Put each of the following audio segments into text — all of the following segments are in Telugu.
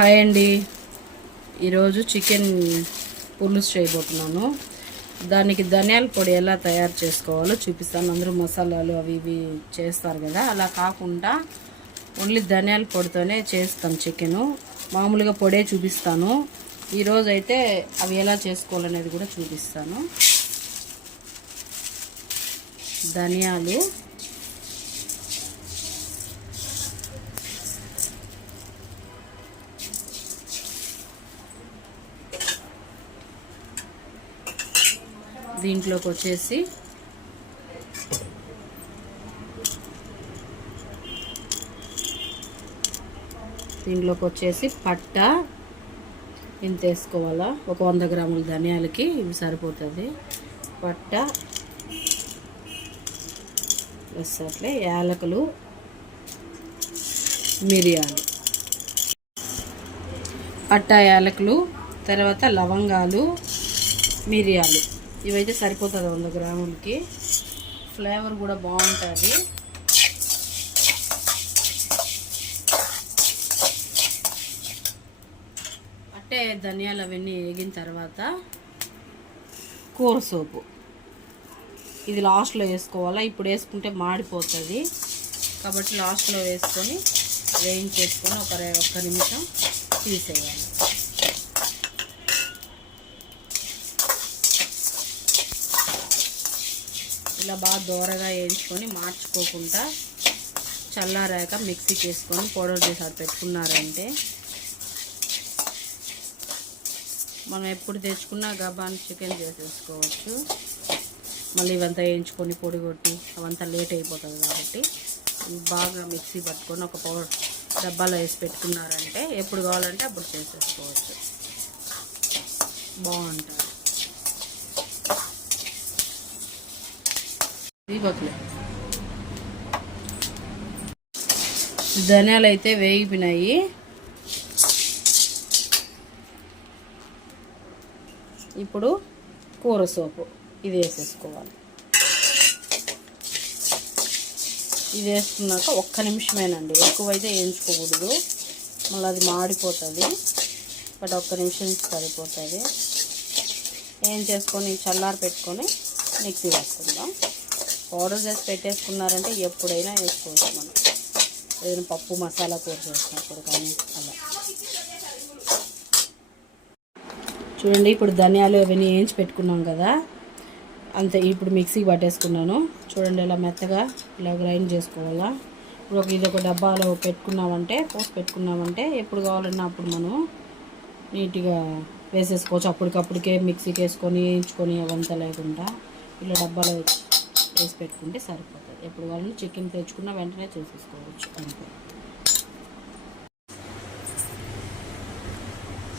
హాయ్ అండి. ఈరోజు చికెన్ పులుసు చేయబోతున్నాను. దానికి ధనియాల పొడి ఎలా తయారు చేసుకోవాలో చూపిస్తాను. అందరూ మసాలాలు అవి ఇవి చేస్తారు కదా, అలా కాకుండా ఓన్లీ ధనియాల పొడితోనే చేస్తాం చికెను. మామూలుగా పొడే చూపిస్తాను. ఈరోజు అయితే అవి ఎలా చేసుకోవాలనేది కూడా చూపిస్తాను. ధనియాలు, దీంట్లోకి వచ్చేసి పట్ట ఇంత వేసుకోవాలా. ఒక 100 గ్రాముల ధనియాలకి ఇవి సరిపోతుంది. పట్ట ప్లస్ అట్లే యాలకులు, మిరియాలు, పట్ట యాలకులు, తర్వాత లవంగాలు, మిరియాలు, ఇవైతే సరిపోతుంది 100 గ్రాములకి. ఫ్లేవర్ కూడా బాగుంటుంది. అంటే ధనియాలు అవన్నీ వేగిన తర్వాత కూర సోపు ఇది లాస్ట్లో వేసుకోవాలా. ఇప్పుడు వేసుకుంటే మాడిపోతుంది కాబట్టి లాస్ట్లో వేసుకొని వేయించేసుకొని ఒక్క నిమిషం తీసేయాలి. ఇలా బాగా దోరగా వేయించుకొని మార్చుకోకుండా చల్లారాక మిక్సీకి వేసుకొని పౌడర్ చేసి అది పెట్టుకున్నారంటే మనం ఎప్పుడు తెచ్చుకున్నా గబాన్ చికెన్ చేసేసుకోవచ్చు. మళ్ళీ ఇవంతా వేయించుకొని పొడి కొట్టి అవంతా లేట్ అయిపోతుంది కాబట్టి బాగా మిక్సీ పట్టుకొని ఒక పౌడర్ డబ్బాలో వేసి పెట్టుకున్నారంటే ఎప్పుడు కావాలంటే అప్పుడు చేసేసుకోవచ్చు. బాగుంటుంది. ధనియాలు అయితే వేగిపోయినాయి. ఇప్పుడు కూర సోపు ఇది వేసేసుకోవాలి. ఇది వేసుకున్నాక ఒక్క నిమిషమేనండి, ఎక్కువైతే వేయించుకోకూడదు, మళ్ళీ అది మాడిపోతుంది. బట్ ఒక్క నిమిషం సరిపోతుంది. ఏం చేసుకొని చల్లారి పెట్టుకొని మిక్సీ వేసుకుందాం. పౌడర్ చేసి పెట్టేసుకున్నారంటే ఎప్పుడైనా వేసుకోవచ్చు. మనం ఏదైనా పప్పు మసాలా కూర చేసినప్పుడు కానీ అలా. చూడండి, ఇప్పుడు ధనియాలు అవన్నీ వేయించి పెట్టుకున్నాం కదా, అంతే. ఇప్పుడు మిక్సీకి పట్టేసుకున్నాను. చూడండి ఎలా మెత్తగా ఇలా గ్రైండ్ చేసుకోవాలా. ఇప్పుడు ఇదొక డబ్బాలో పోసి పెట్టుకున్నామంటే ఎప్పుడు కావాలన్నా అప్పుడు మనం నీట్గా వేసేసుకోవచ్చు. అప్పటికప్పటికే మిక్సీకి వేసుకొని వేయించుకొని అవంతా లేకుండా ఇలా డబ్బాలో వేసి పెట్టుకుంటే సరిపోతుంది. ఎప్పుడు కావాలన్నా చికెన్ తెచ్చుకున్న వెంటనే చేసేసుకోవచ్చు అంతే.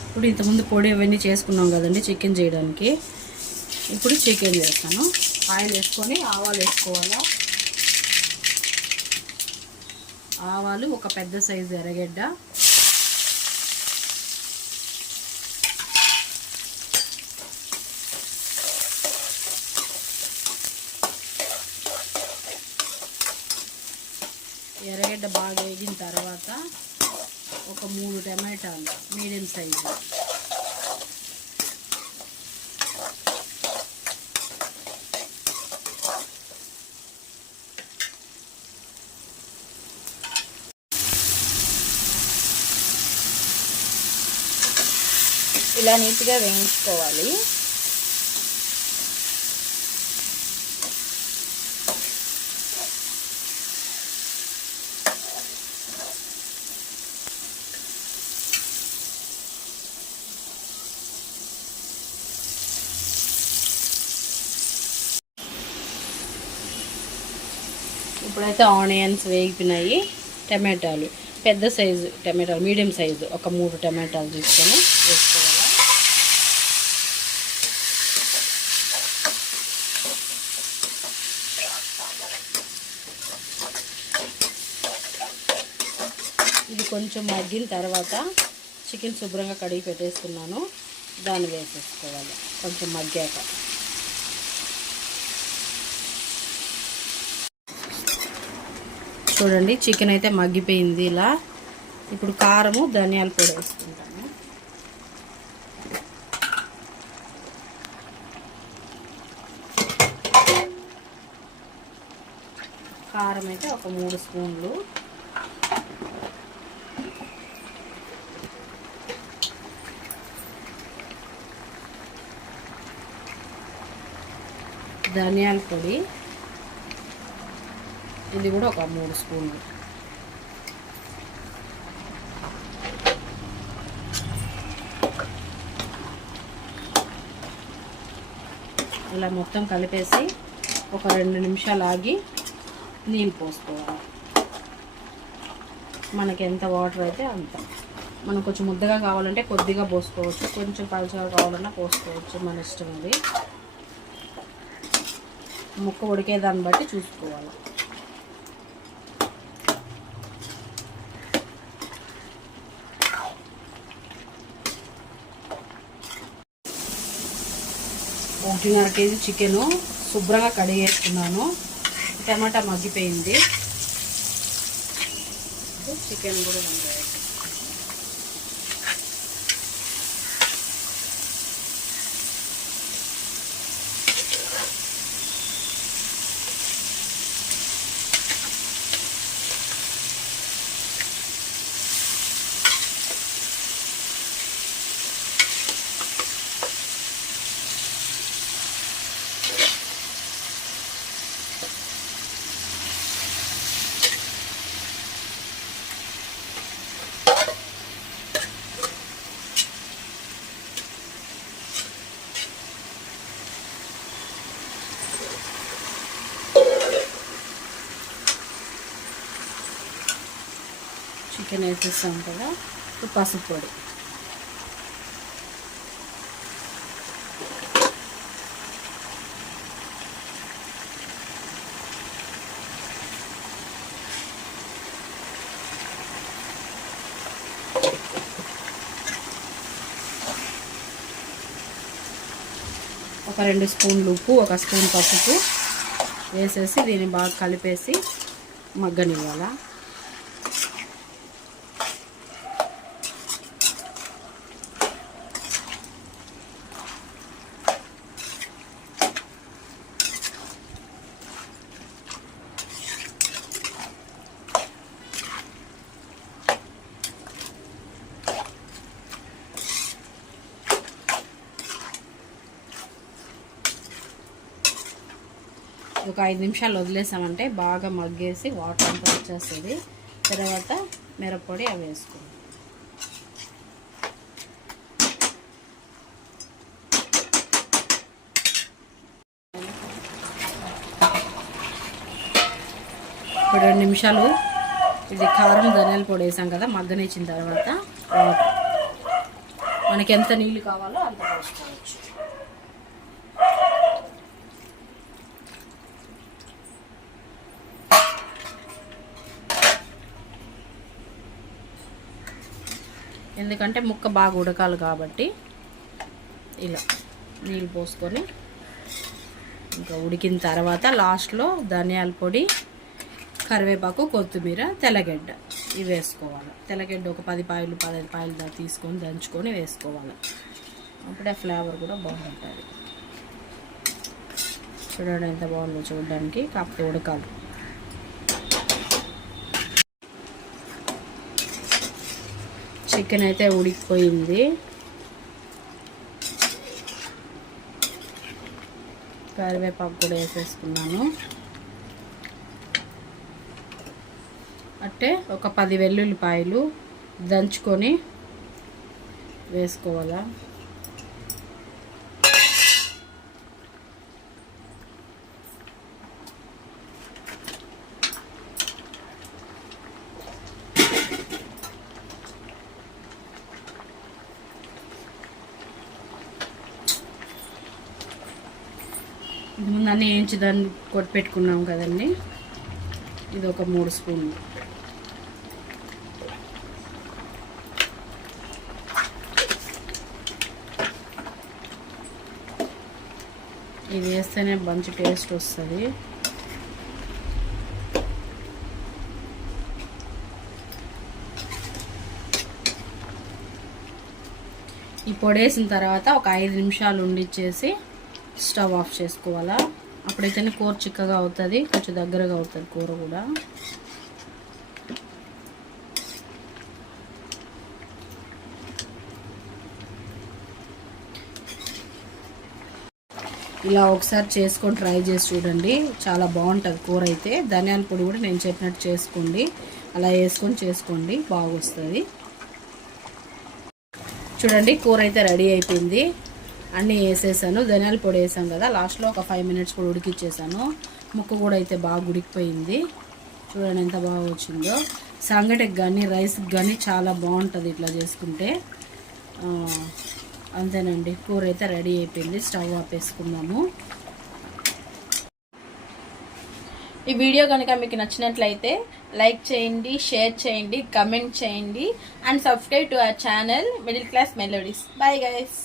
ఇప్పుడు ఇంతకుముందు పొడి అవన్నీ చేసుకున్నాం కదండి చికెన్ చేయడానికి. ఇప్పుడు చికెన్ చేస్తాను. ఆయిల్ వేసుకొని ఆవాలు వేసుకోవాలా. ఆవాలు, ఒక పెద్ద సైజు ఎర్రగడ్డ, ఎర్రగడ్డ బాగా వేగిన తర్వాత ఒక 3 టమాటాలు మీడియం సైజు, ఇలా నీట్గా వేయించుకోవాలి. ఇప్పుడైతే ఆనియన్స్ వేగిపోయినాయి. టమాటాలు, పెద్ద సైజు టమాటాలు, మీడియం సైజు ఒక 3 టమాటాలు తీసుకొని వేసుకోవాలి. ఇది కొంచెం మగ్గిన తర్వాత చికెన్ శుభ్రంగా కడిగి పెట్టేసుకున్నాను, దాన్ని వేసేసుకోవాలి కొంచెం మగ్గాక. చూడండి చికెన్ అయితే మగ్గిపోయింది. ఇలా ఇప్పుడు కారము ధనియాల పొడి వేసుకుంటాను. కారం అయితే ఒక 3 స్పూన్లు. ధనియాల పొడి ఇది కూడా ఒక 3 స్పూన్లు. ఇలా మొత్తం కలిపేసి ఒక 2 నిమిషాలు ఆగి నీళ్ళు పోసుకోవాలి. మనకి ఎంత వాటర్ అయితే అంత. మనకు కొంచెం ముద్దగా కావాలంటే కొద్దిగా పోసుకోవచ్చు, కొంచెం పలుచగా కావాలన్నా పోసుకోవచ్చు, మన ఇష్టం అది. ముక్క ఉడికేదాన్ని బట్టి చూసుకోవాలి. ఒకటిన్నర కేజీ చికెను శుభ్రంగా కడిగేసుకున్నాను. టమాటా మగ్గిపోయింది. చికెన్ కూడా వండాలి. చికెన్ వేసేస్తాం కదా. పసుపు పొడి, ఒక 2 స్పూన్లు ఉప్పు, 1 స్పూన్ పసుపు వేసేసి దీన్ని బాగా కలిపేసి మగ్గనివ్వాలా. ఒక 5 నిమిషాలు వదిలేసామంటే బాగా మగ్గేసి వాటర్ అంతా వచ్చేస్తుంది. తర్వాత మిరప్పొడి అవి వేసుకోండి. ఇప్పుడు 2 నిమిషాలు ఇది కారం ధనియాల పొడి వేసాం కదా, మగ్గనిచ్చిన తర్వాత వాటర్ మనకి ఎంత నీళ్ళు కావాలో అంత పోసుకోవచ్చు. ఎందుకంటే ముక్క బాగా ఉడకాలి కాబట్టి ఇలా నీళ్ళు పోసుకొని ఇంకా ఉడికిన తర్వాత లాస్ట్లో ధనియాల పొడి, కరివేపాకు, కొత్తిమీర, తెల్లగడ్డ ఇవి వేసుకోవాలి. తెల్లగడ్డ ఒక 10 పాయలు 15 పాయలు తీసుకొని దంచుకొని వేసుకోవాలి. అప్పుడే ఫ్లేవర్ కూడా బాగుంటుంది. చూడండి ఎంత బాగుందో చూడడానికి, కాకపోతే ఉడకాలి. చికెన్ అయితే ఉడికిపోయింది. కరివేపాకు కూడా వేసేసుకున్నాను. అంటే ఒక 10 వెల్లుల్లిపాయలు దంచుకొని వేసుకోవాలా. ముందు అన్నీ వేయించి దాన్ని కొట్టి పెట్టుకున్నాం కదండి. ఇది ఒక 3 స్పూన్లు. ఇది వేస్తేనే మంచి టేస్ట్ వస్తుంది. ఈ పొడి వేసిన తర్వాత ఒక 5 నిమిషాలు ఉండిచ్చేసి స్టవ్ ఆఫ్ చేసుకోవాలా. అప్పుడైతేనే కూర చిక్కగా అవుతుంది, కొంచెం దగ్గరగా అవుతుంది కూర కూడా. ఇలా ఒకసారి చేసుకొని ట్రై చేసి చూడండి, చాలా బాగుంటుంది కూర అయితే. ధనియాల పొడి కూడా నేను చెప్పినట్టు చేసుకోండి, అలా వేసుకొని చేసుకోండి, బాగా వస్తుంది. చూడండి కూర అయితే రెడీ అయిపోయింది. అన్నీ వేసేసాను, ధనియాల పొడి వేసాం కదా, లాస్ట్లో ఒక 5 మినిట్స్ కూడా ఉడికిచ్చేసాను. ముక్క కూడా అయితే బాగా ఉడికిపోయింది. చూడండి ఎంత బాగా వచ్చిందో. సంగటికి కానీ రైస్కి కానీ చాలా బాగుంటుంది ఇట్లా చేసుకుంటే. అంతేనండి, కూర అయితే రెడీ అయిపోయింది. స్టవ్ ఆపేసుకుందాము. ఈ వీడియో కనుక మీకు నచ్చినట్లయితే లైక్ చేయండి, షేర్ చేయండి, కమెంట్ చేయండి and subscribe to our channel Middle Class Melodies. Bye guys.